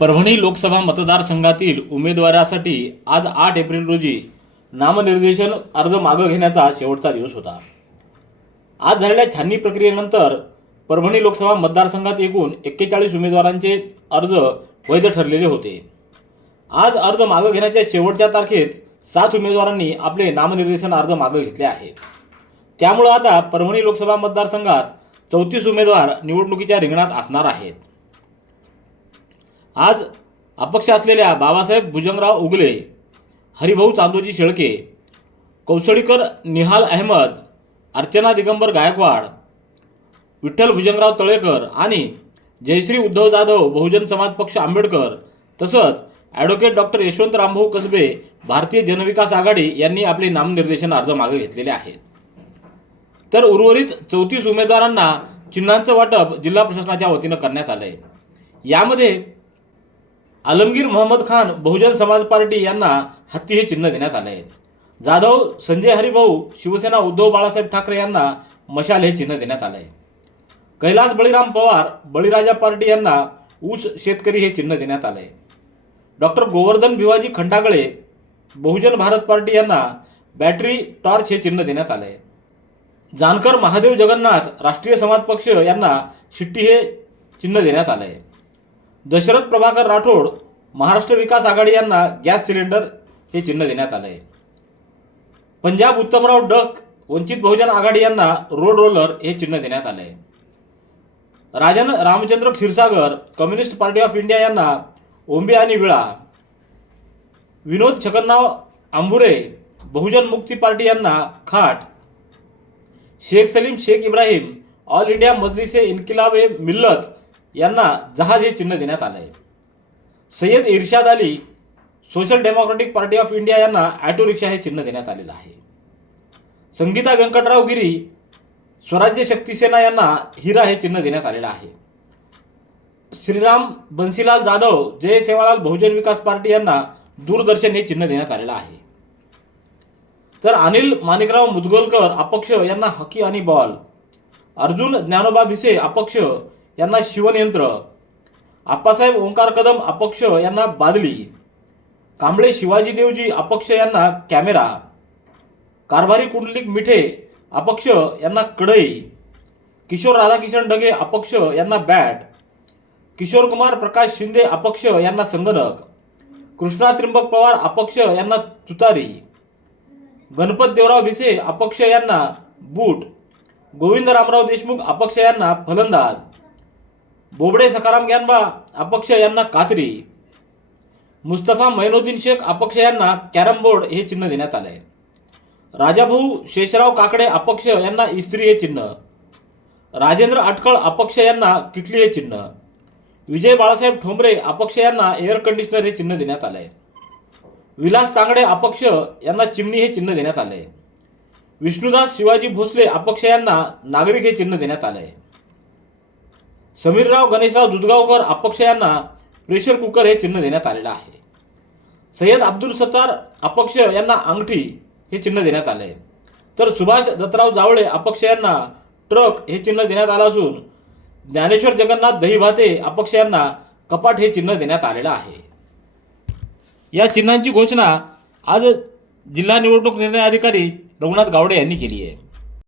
परभणी लोकसभा मतदारसंघातील उमेदवारासाठी आज आठ एप्रिल रोजी नामनिर्देशन अर्ज मागं घेण्याचा शेवटचा दिवस होता. आज झालेल्या छाननी प्रक्रियेनंतर परभणी लोकसभा मतदारसंघात एकूण एक्केचाळीस उमेदवारांचे अर्ज वैध ठरलेले होते. आज अर्ज मागं घेण्याच्या शेवटच्या तारखेत सात उमेदवारांनी आपले नामनिर्देशन अर्ज मागं घेतले आहेत. त्यामुळं आता परभणी लोकसभा मतदारसंघात चौतीस उमेदवार निवडणुकीच्या रिंगणात असणार आहेत. आज अपक्ष असलेल्या बाबासाहेब भुजंगराव उगले हरिभाऊ चांदोजी शेळके कौसडीकर निहाल अहमद अर्चना दिगंबर गायकवाड विठ्ठल भुजंगराव तळेकर आणि जयश्री उद्धव जाधव बहुजन समाज पक्ष आंबेडकर तसंच ॲडव्होकेट डॉक्टर यशवंत रामभाऊ कसबे भारतीय जनविकास आघाडी यांनी आपले नामनिर्देशन अर्ज मागे घेतलेले आहेत. तर उर्वरित चौतीस उमेदवारांना चिन्हांचं वाटप जिल्हा प्रशासनाच्या वतीनं करण्यात आलं आहे यामध्ये आलमगीर मोहम्मद खान बहुजन समाज पार्टी यांना हत्ती हे चिन्ह देण्यात आले आहे जाधव संजय हरिभाऊ शिवसेना उद्धव बाळासाहेब ठाकरे यांना मशाल हे चिन्ह देण्यात आलं आहे. कैलास बळीराम पवार बळीराजा पार्टी यांना ऊस शेतकरी हे चिन्ह देण्यात आले आहे. डॉक्टर गोवर्धन भिवाजी खंडागळे बहुजन भारत पार्टी यांना बॅटरी टॉर्च हे चिन्ह देण्यात आले आहे. जानकर महादेव जगन्नाथ राष्ट्रीय समाज पक्ष यांना शिट्टी हे चिन्ह देण्यात आलं आहे. दशरथ प्रभाकर राठोड महाराष्ट्र विकास आघाडी यांना गॅस सिलेंडर हे चिन्ह देण्यात आलं आहे पंजाब उत्तमराव डक वंचित बहुजन आघाडी यांना रोड रोलर हे चिन्ह देण्यात आलं आहे Rajan Ramchandra Kshirsagar Communist party of India यांना ओंबे आणि विळा. विनोद छगनराव आंबुरे बहुजन मुक्ती पार्टी यांना खाट. शेख सलीम शेख इब्राहिम ऑल इंडिया मजलिसे इन्किलाब ए मिल्लत यांना जहाज हे चिन्ह देण्यात आलं आहे Syed Irshad Ali Social Democratic Party of India यांना ॲटो रिक्षा हे चिन्ह देण्यात आलेलं आहे. संगीता व्यंकटराव गिरी स्वराज्य शक्तिसेना यांना हिरा हे चिन्ह देण्यात आलेलं आहे. श्रीराम बन्सीलाल जाधव जय सेवालाल बहुजन विकास पार्टी यांना दूरदर्शन हे चिन्ह देण्यात आलेलं आहे. तर अनिल माणिकराव मुदगोलकर अपक्ष यांना हकी आणि बॉल. अर्जुन ज्ञानोबा भिसे अपक्ष यांना शिवनयंत्र. आप्पासाहेब ओंकार कदम अपक्ष यांना बादली. कांबळे शिवाजी देवजी अपक्ष यांना कॅमेरा. कारभारी कुंडलिक मिठे अपक्ष यांना कडई किशोर राधाकिशन डगे अपक्ष यांना बॅट. किशोर कुमार प्रकाश शिंदे अपक्ष यांना संगणक. कृष्णा त्रिंबक पवार अपक्ष यांना तुतारी. गणपत देवराव भिसे अपक्ष यांना बूट. गोविंद रामराव देशमुख अपक्ष यांना फलंदाज. बोबडे सखाराम ग्यानबा अपक्ष यांना कात्री. मुस्तफा मैनुद्दीन शेख अपक्ष यांना कॅरम बोर्ड हे चिन्ह देण्यात आले राजाभाऊ शेषराव काकडे अपक्ष यांना इस्त्री हे चिन्ह. राजेंद्र अटकळ अपक्ष यांना किटली हे चिन्ह. विजय बाळासाहेब ठोंबरे अपक्ष यांना एअर कंडिशनर हे चिन्ह देण्यात आले विलास तांगडे अपक्ष यांना चिमणी हे चिन्ह देण्यात आले विष्णुदास शिवाजी भोसले अपक्ष यांना नागरिक हे चिन्ह देण्यात आले समीरराव गणेशराव दुधगावकर अपक्ष यांना प्रेशर कुकर हे चिन्ह देण्यात आलेलं आहे. सय्यद अब्दुल सत्तार अपक्ष यांना अंगठी हे चिन्ह देण्यात आले तर सुभाष दत्तराव जावळे अपक्ष यांना ट्रक हे चिन्ह देण्यात आलं असून ज्ञानेश्वर जगन्नाथ दहीभाते अपक्ष यांना कपाट हे चिन्ह देण्यात आलेलं आहे. या चिन्हांची घोषणा आज जिल्हा निवडणूक निर्णय अधिकारी रघुनाथ गावडे यांनी केली आहे.